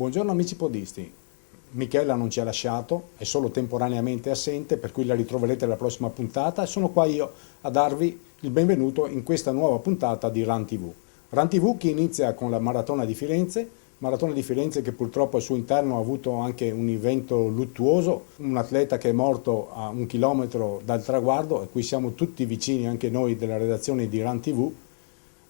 Buongiorno amici podisti. Michela non ci ha lasciato, è solo temporaneamente assente, per cui la ritroverete alla prossima puntata e sono qua io a darvi il benvenuto in questa nuova puntata di Run TV. Run TV che inizia con la Maratona di Firenze che purtroppo al suo interno ha avuto anche un evento luttuoso, un atleta che è morto a 1 chilometro dal traguardo, a cui siamo tutti vicini anche noi della redazione di Run TV,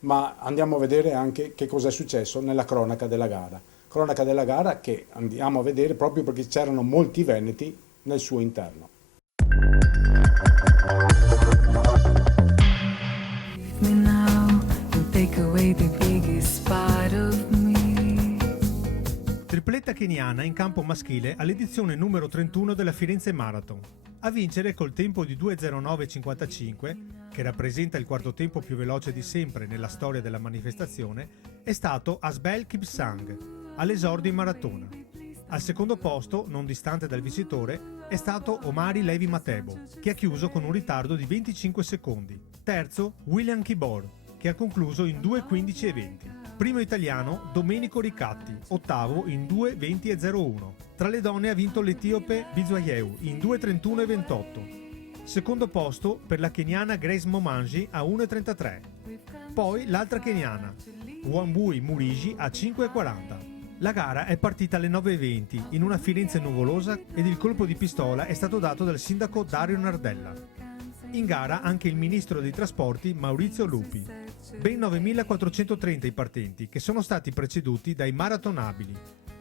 ma andiamo a vedere anche che cosa è successo nella cronaca della gara. Cronaca della gara che andiamo a vedere proprio perché c'erano molti veneti nel suo interno. Tripletta keniana in campo maschile all'edizione numero 31 della Firenze Marathon. A vincere col tempo di 2:09:55, che rappresenta il quarto tempo più veloce di sempre nella storia della manifestazione, è stato Asbel Kipsang, all'esordio in maratona. Al secondo posto, non distante dal vincitore, è stato Omari Levi Matebo, che ha chiuso con un ritardo di 25 secondi. Terzo, William Kibor, che ha concluso in 2:15:20. Primo italiano, Domenico Ricatti, ottavo in 2:20:01. Tra le donne ha vinto l'etiope Bizoyeu in 2:31:28. Secondo posto per la keniana Grace Momanji a 1:33. Poi l'altra keniana, Wambui Murigi a 5:40. La gara è partita alle 9:20 in una Firenze nuvolosa ed il colpo di pistola è stato dato dal sindaco Dario Nardella. In gara anche il ministro dei trasporti Maurizio Lupi. Ben 9.430 i partenti che sono stati preceduti dai maratonabili,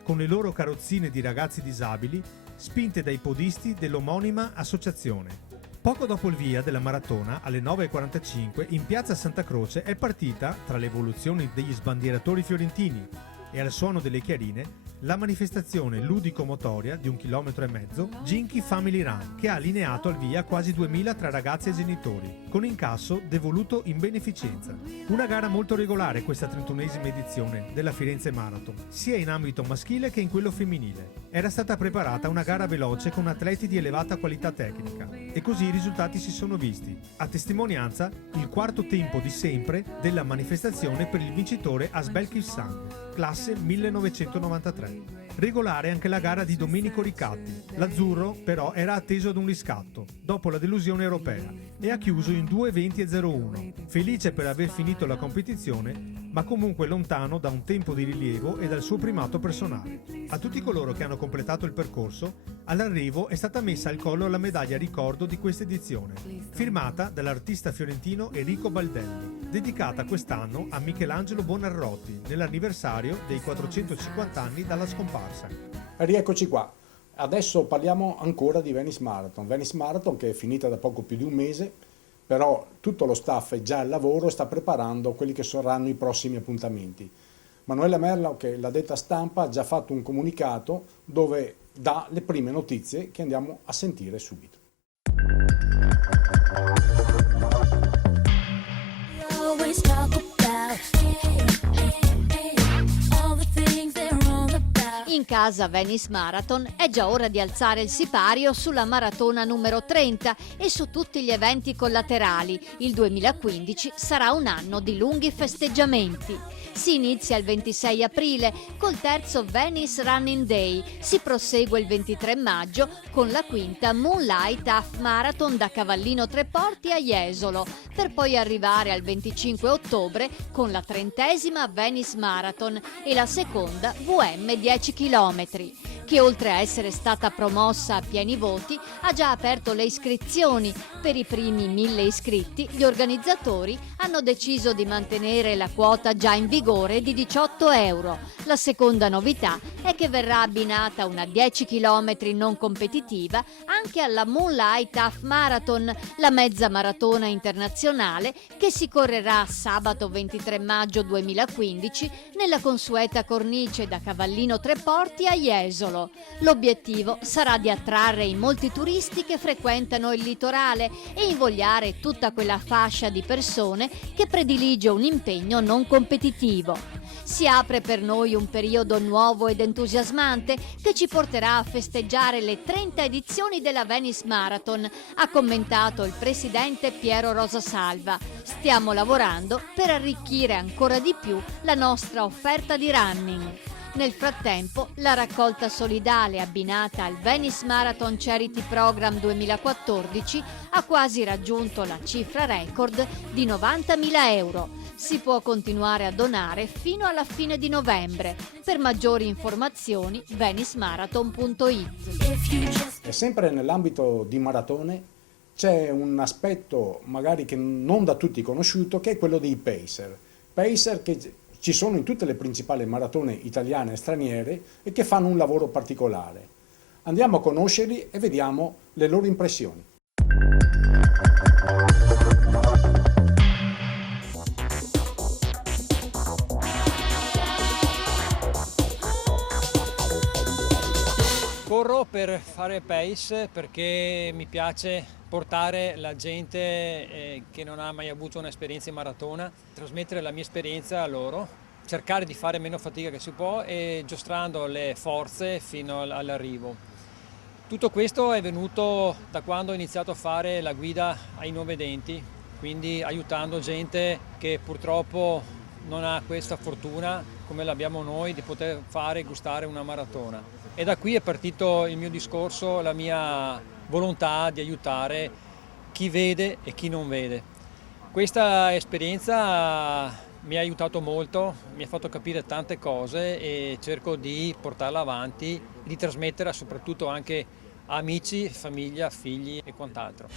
con le loro carrozzine di ragazzi disabili spinte dai podisti dell'omonima associazione. Poco dopo il via della maratona, alle 9:45, in piazza Santa Croce è partita, tra le evoluzioni degli sbandieratori fiorentini e al suono delle chiarine, la manifestazione ludico-motoria di 1,5 km Ginky Family Run, che ha allineato al via quasi 2000 tra ragazzi e genitori, con incasso devoluto in beneficenza. Una gara molto regolare questa 31esima edizione della Firenze Marathon, sia in ambito maschile che in quello femminile. Era stata preparata una gara veloce con atleti di elevata qualità tecnica e così i risultati si sono visti. A testimonianza il quarto tempo di sempre della manifestazione per il vincitore Asbel Kipsang, classe 1993. Regolare anche la gara di Domenico Ricatti. L'azzurro però era atteso ad un riscatto dopo la delusione europea e ha chiuso in 2:20:01. Felice per aver finito la competizione, ma comunque lontano da un tempo di rilievo e dal suo primato personale. A tutti coloro che hanno completato il percorso, all'arrivo è stata messa al collo la medaglia ricordo di questa edizione, firmata dall'artista fiorentino Enrico Baldelli, dedicata quest'anno a Michelangelo Buonarroti nell'anniversario dei 450 anni dalla scomparsa. Rieccoci qua. Adesso parliamo ancora di Venice Marathon. Venice Marathon che è finita da poco più di un mese, però tutto lo staff è già al lavoro e sta preparando quelli che saranno i prossimi appuntamenti. Manuela Merlo, che è la detta stampa, ha già fatto un comunicato dove dà le prime notizie che andiamo a sentire subito. In casa Venice Marathon è già ora di alzare il sipario sulla maratona numero 30 e su tutti gli eventi collaterali. Il 2015 sarà un anno di lunghi festeggiamenti. Si inizia il 26 aprile col terzo Venice Running Day, si prosegue il 23 maggio con la quinta Moonlight Half Marathon da Cavallino Treporti a Jesolo, per poi arrivare al 25 ottobre con la 30esima Venice Marathon e la seconda VM 10 km, che oltre a essere stata promossa a pieni voti ha già aperto le iscrizioni. Per i primi 1000 iscritti gli organizzatori hanno deciso di mantenere la quota già in vigore di 18 euro. La seconda novità è che verrà abbinata una 10 km non competitiva anche alla Moonlight Half Marathon, la mezza maratona internazionale che si correrà sabato 23 maggio 2015 nella consueta cornice da Cavallino Treporti a Jesolo. L'obiettivo sarà di attrarre i molti turisti che frequentano il litorale e invogliare tutta quella fascia di persone che predilige un impegno non competitivo. Si apre per noi un periodo nuovo ed entusiasmante che ci porterà a festeggiare le 30 edizioni della Venice Marathon, ha commentato il presidente Piero Rosa Salva. Stiamo lavorando per arricchire ancora di più la nostra offerta di running. Nel frattempo, la raccolta solidale abbinata al Venice Marathon Charity Program 2014 ha quasi raggiunto la cifra record di 90.000 euro. Si può continuare a donare fino alla fine di novembre. Per maggiori informazioni venicemarathon.it. E sempre nell'ambito di maratone c'è un aspetto magari che non da tutti conosciuto, che è quello dei pacer. Pacer che ci sono in tutte le principali maratone italiane e straniere e che fanno un lavoro particolare. Andiamo a conoscerli e vediamo le loro impressioni. Corro per fare pace perché mi piace portare la gente che non ha mai avuto un'esperienza in maratona, trasmettere la mia esperienza a loro, cercare di fare meno fatica che si può e giostrando le forze fino all'arrivo. Tutto questo è venuto da quando ho iniziato a fare la guida ai non vedenti, quindi aiutando gente che purtroppo non ha questa fortuna come l'abbiamo noi di poter fare e gustare una maratona. E da qui è partito il mio discorso, la mia volontà di aiutare chi vede e chi non vede. Questa esperienza mi ha aiutato molto, mi ha fatto capire tante cose e cerco di portarla avanti e di trasmetterla soprattutto anche a amici, famiglia, figli e quant'altro.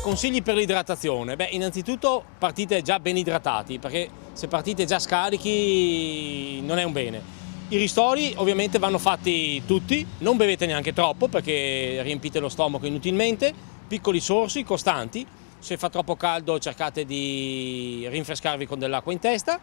Consigli per l'idratazione? Beh, innanzitutto partite già ben idratati, perché se partite già scarichi non è un bene. I ristori ovviamente vanno fatti tutti, non bevete neanche troppo perché riempite lo stomaco inutilmente, piccoli sorsi costanti, se fa troppo caldo cercate di rinfrescarvi con dell'acqua in testa,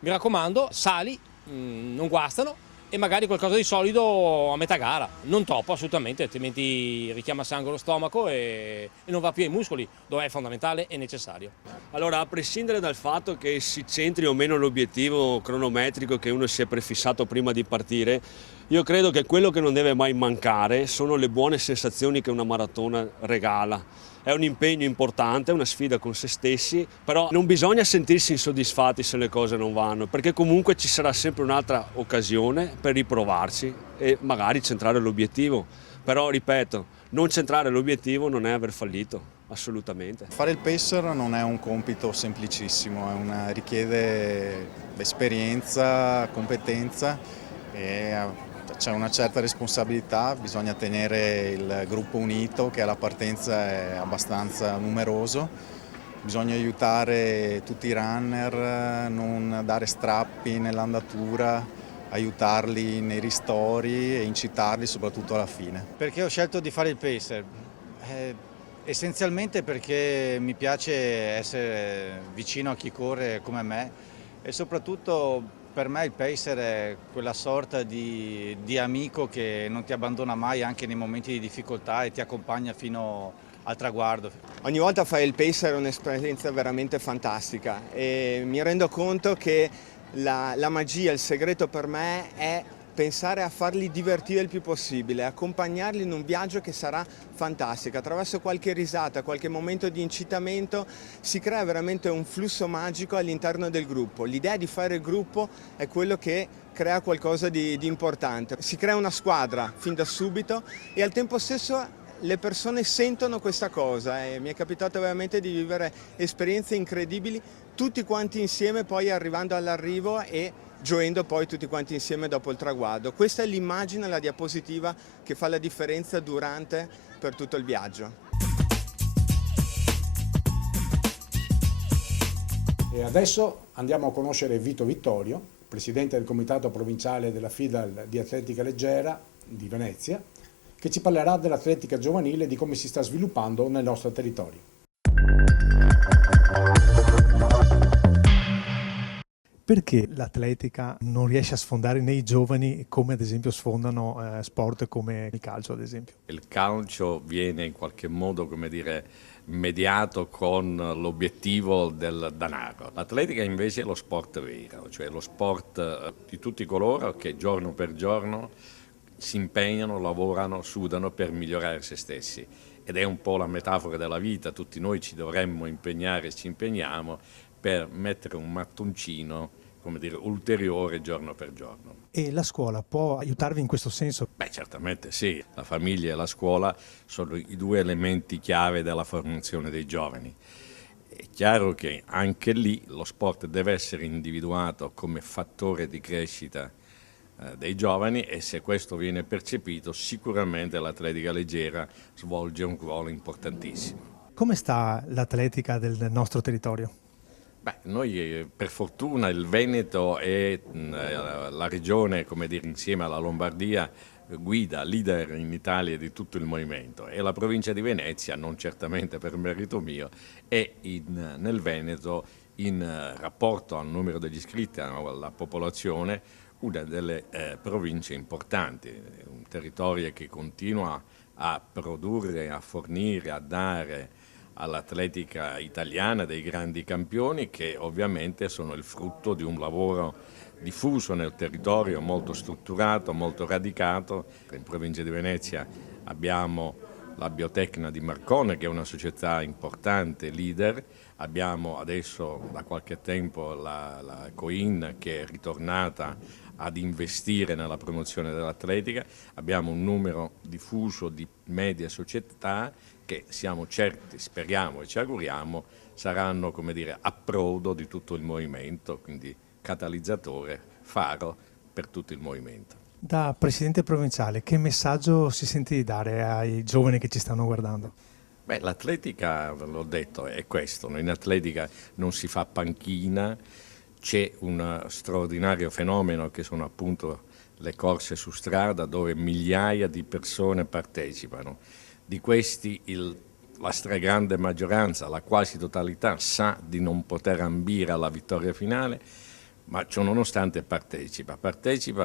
mi raccomando sali, non guastano, e magari qualcosa di solido a metà gara, non troppo assolutamente, altrimenti richiama sangue allo stomaco e non va più ai muscoli, dove è fondamentale e necessario. Allora, a prescindere dal fatto che si centri o meno l'obiettivo cronometrico che uno si è prefissato prima di partire, io credo che quello che non deve mai mancare sono le buone sensazioni che una maratona regala. È un impegno importante, è una sfida con se stessi, però non bisogna sentirsi insoddisfatti se le cose non vanno, perché comunque ci sarà sempre un'altra occasione per riprovarci e magari centrare l'obiettivo. Però, ripeto, non centrare l'obiettivo non è aver fallito, assolutamente. Fare il pacer non è un compito semplicissimo, richiede esperienza, competenza e c'è una certa responsabilità, bisogna tenere il gruppo unito, che alla partenza è abbastanza numeroso, bisogna aiutare tutti i runner, non dare strappi nell'andatura, aiutarli nei ristori e incitarli soprattutto alla fine. Perché ho scelto di fare il pacer? Essenzialmente perché mi piace essere vicino a chi corre come me e soprattutto per me il pacer è quella sorta di amico che non ti abbandona mai anche nei momenti di difficoltà e ti accompagna fino al traguardo. Ogni volta fare il pacer è un'esperienza veramente fantastica e mi rendo conto che la magia, il segreto per me è pensare a farli divertire il più possibile, accompagnarli in un viaggio che sarà fantastico. Attraverso qualche risata, qualche momento di incitamento si crea veramente un flusso magico all'interno del gruppo. L'idea di fare il gruppo è quello che crea qualcosa di importante. Si crea una squadra fin da subito e al tempo stesso le persone sentono questa cosa e mi è capitato veramente di vivere esperienze incredibili tutti quanti insieme, poi arrivando all'arrivo e gioendo poi tutti quanti insieme dopo il traguardo. Questa è l'immagine, la diapositiva che fa la differenza per tutto il viaggio. E adesso andiamo a conoscere Vito Vittorio, presidente del comitato provinciale della FIDAL di atletica leggera di Venezia, che ci parlerà dell'atletica giovanile e di come si sta sviluppando nel nostro territorio. Perché l'atletica non riesce a sfondare nei giovani come ad esempio sfondano sport come il calcio ad esempio? Il calcio viene in qualche modo, come dire, mediato con l'obiettivo del denaro. L'atletica invece è lo sport vero, cioè lo sport di tutti coloro che giorno per giorno si impegnano, lavorano, sudano per migliorare se stessi. Ed è un po' la metafora della vita, tutti noi ci dovremmo impegnare e ci impegniamo per mettere un mattoncino, come dire, ulteriore giorno per giorno. E la scuola può aiutarvi in questo senso? Beh, certamente sì, la famiglia e la scuola sono i due elementi chiave della formazione dei giovani. È chiaro che anche lì lo sport deve essere individuato come fattore di crescita dei giovani, e se questo viene percepito sicuramente l'atletica leggera svolge un ruolo importantissimo. Come sta l'atletica del nostro territorio? Beh, noi per fortuna il Veneto è la regione, come dire, insieme alla Lombardia, leader in Italia di tutto il movimento, e la provincia di Venezia, non certamente per merito mio, è nel Veneto, in rapporto al numero degli iscritti, alla popolazione, una delle province importanti, un territorio che continua a produrre, a fornire, a dare all'atletica italiana dei grandi campioni, che ovviamente sono il frutto di un lavoro diffuso nel territorio, molto strutturato, molto radicato. In provincia di Venezia abbiamo la Biotecna di Marcone, che è una società importante, leader. Abbiamo adesso da qualche tempo la Coin, che è ritornata ad investire nella promozione dell'atletica. Abbiamo un numero diffuso di medie società che siamo certi, speriamo e ci auguriamo, saranno, come dire, approdo di tutto il movimento, quindi catalizzatore, faro per tutto il movimento. Da presidente provinciale, che messaggio si sente di dare ai giovani che ci stanno guardando? Beh, l'atletica, l'ho detto, è questo. In atletica non si fa panchina, c'è un straordinario fenomeno che sono appunto le corse su strada, dove migliaia di persone partecipano. Di questi la stragrande maggioranza, la quasi totalità, sa di non poter ambire alla vittoria finale, ma ciò nonostante partecipa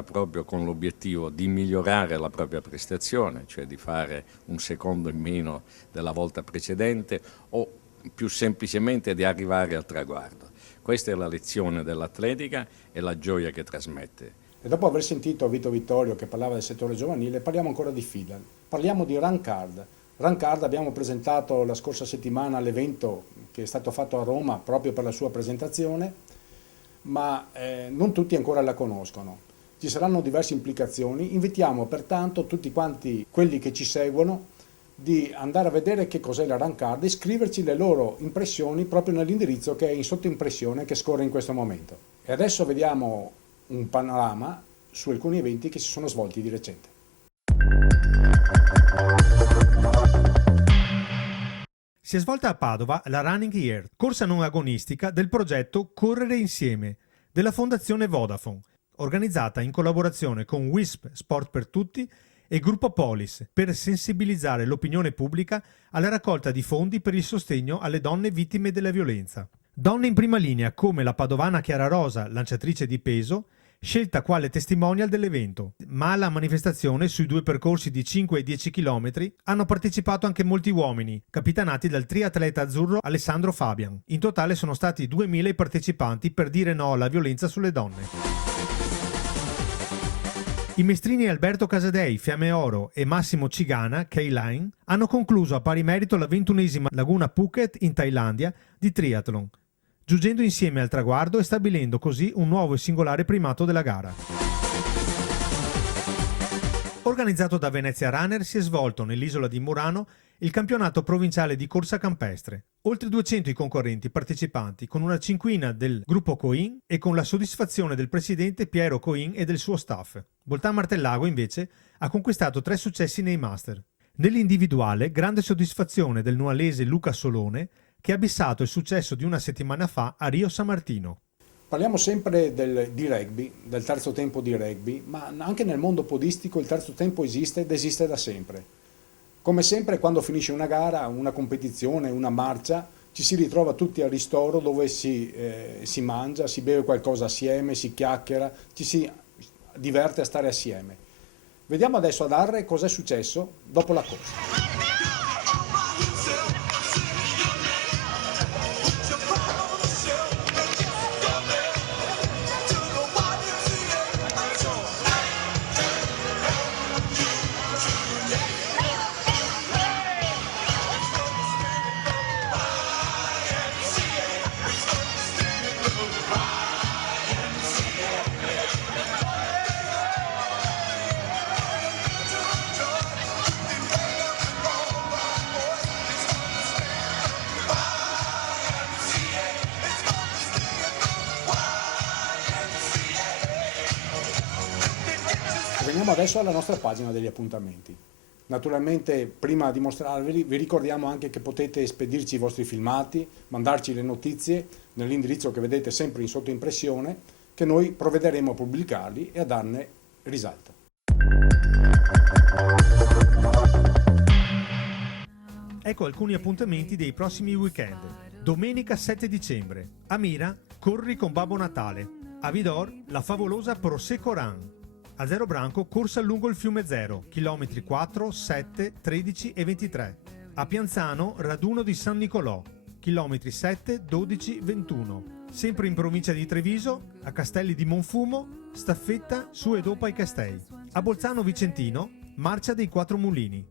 proprio con l'obiettivo di migliorare la propria prestazione, cioè di fare un secondo in meno della volta precedente, o più semplicemente di arrivare al traguardo. Questa è la lezione dell'atletica e la gioia che trasmette. E dopo aver sentito Vito Vittorio che parlava del settore giovanile, parliamo ancora di FIDAL, parliamo di Run Card. Run Card abbiamo presentato la scorsa settimana l'evento che è stato fatto a Roma proprio per la sua presentazione, ma non tutti ancora la conoscono. Ci saranno diverse implicazioni, invitiamo pertanto tutti quanti quelli che ci seguono di andare a vedere che cos'è la Run Card e scriverci le loro impressioni proprio nell'indirizzo che è in sottoimpressione, che scorre in questo momento. E adesso vediamo un panorama su alcuni eventi che si sono svolti di recente. Si è svolta a Padova la Running Year, corsa non agonistica del progetto Correre Insieme della Fondazione Vodafone, organizzata in collaborazione con WISP Sport per Tutti e Gruppo Polis, per sensibilizzare l'opinione pubblica alla raccolta di fondi per il sostegno alle donne vittime della violenza. Donne in prima linea come la padovana Chiara Rosa, lanciatrice di peso, scelta quale testimonial dell'evento, ma alla manifestazione sui due percorsi di 5 e 10 km hanno partecipato anche molti uomini, capitanati dal triatleta azzurro Alessandro Fabian. In totale sono stati 2000 i partecipanti per dire no alla violenza sulle donne. I mestrini Alberto Casadei, Fiamme Oro e Massimo Cigana, K-Line, hanno concluso a pari merito la 21esima Laguna Phuket in Thailandia di triathlon, giungendo insieme al traguardo e stabilendo così un nuovo e singolare primato della gara. Organizzato da Venezia Runner, si è svolto nell'isola di Murano il campionato provinciale di corsa campestre. Oltre 200 i concorrenti partecipanti, con una cinquina del gruppo Coin e con la soddisfazione del presidente Piero Coin e del suo staff. Boltà Martellago, invece, ha conquistato 3 successi nei Master. Nell'individuale, grande soddisfazione del nualese Luca Solone, che ha bissato il successo di una settimana fa a Rio San Martino. Parliamo sempre di rugby, del terzo tempo di rugby, ma anche nel mondo podistico il terzo tempo esiste ed esiste da sempre. Come sempre, quando finisce una gara, una competizione, una marcia, ci si ritrova tutti al ristoro dove si mangia, si beve qualcosa assieme, si chiacchiera, ci si diverte a stare assieme. Vediamo adesso ad Arre cosa è successo dopo la corsa. Veniamo adesso alla nostra pagina degli appuntamenti. Naturalmente, prima di mostrarveli, vi ricordiamo anche che potete spedirci i vostri filmati, mandarci le notizie nell'indirizzo che vedete sempre in sottoimpressione, che noi provvederemo a pubblicarli e a darne risalto. Ecco alcuni appuntamenti dei prossimi weekend. Domenica 7 dicembre. A Mira, corri con Babbo Natale. A Vidor, la favolosa Prosecco Run. A Zero Branco, corsa lungo il fiume Zero, chilometri 4, 7, 13 e 23. A Pianzano, raduno di San Nicolò, chilometri 7, 12, 21. Sempre in provincia di Treviso, a Castelli di Monfumo, staffetta su e dopo ai Castei. A Bolzano Vicentino, marcia dei Quattro Mulini.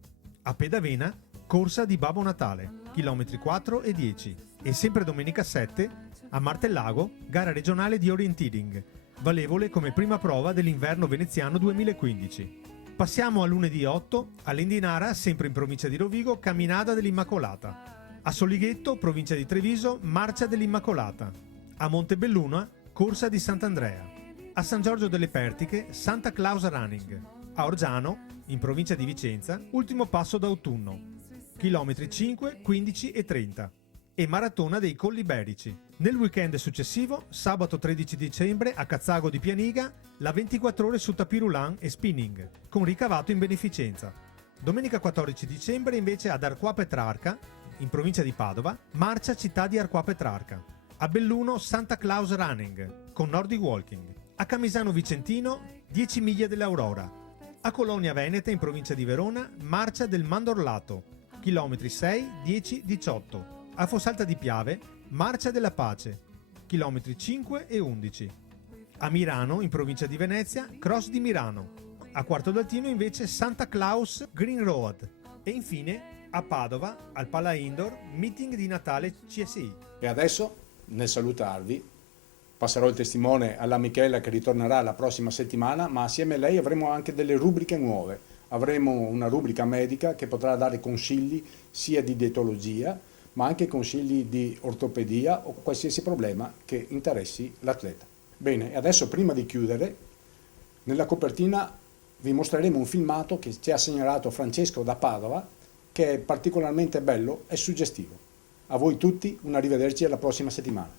A Pedavena, corsa di Babbo Natale, chilometri 4 e 10. E sempre domenica 7, a Martellago, gara regionale di orienteering, valevole come prima prova dell'inverno veneziano 2015. Passiamo a lunedì 8, a Lendinara, sempre in provincia di Rovigo, camminata dell'Immacolata. A Solighetto, provincia di Treviso, marcia dell'Immacolata. A Montebelluna, corsa di Sant'Andrea. A San Giorgio delle Pertiche, Santa Claus Running. A Orgiano, in provincia di Vicenza, ultimo passo d'autunno, chilometri 5, 15 e 30. E maratona dei Colli Iberici. Nel weekend successivo, sabato 13 dicembre, a Cazzago di Pianiga, la 24 ore su tapirulan e spinning, con ricavato in beneficenza. Domenica 14 dicembre invece ad Arquà Petrarca, in provincia di Padova, marcia città di Arquà Petrarca. A Belluno Santa Claus Running, con Nordic Walking. A Camisano Vicentino, 10 miglia dell'Aurora. A Colonia Veneta, in provincia di Verona, marcia del Mandorlato, chilometri 6, 10, 18. A Fossalta di Piave, marcia della Pace, chilometri 5 e 11. A Mirano, in provincia di Venezia, cross di Mirano. A Quarto d'Altino invece Santa Claus Green Road. E infine a Padova, al Pala Indoor, meeting di Natale CSI. E adesso, nel salutarvi, passerò il testimone alla Michela che ritornerà la prossima settimana, ma assieme a lei avremo anche delle rubriche nuove. Avremo una rubrica medica che potrà dare consigli sia di dietologia, ma anche consigli di ortopedia o qualsiasi problema che interessi l'atleta. Bene, adesso prima di chiudere, nella copertina vi mostreremo un filmato che ci ha segnalato Francesco da Padova, che è particolarmente bello e suggestivo. A voi tutti, un arrivederci alla prossima settimana.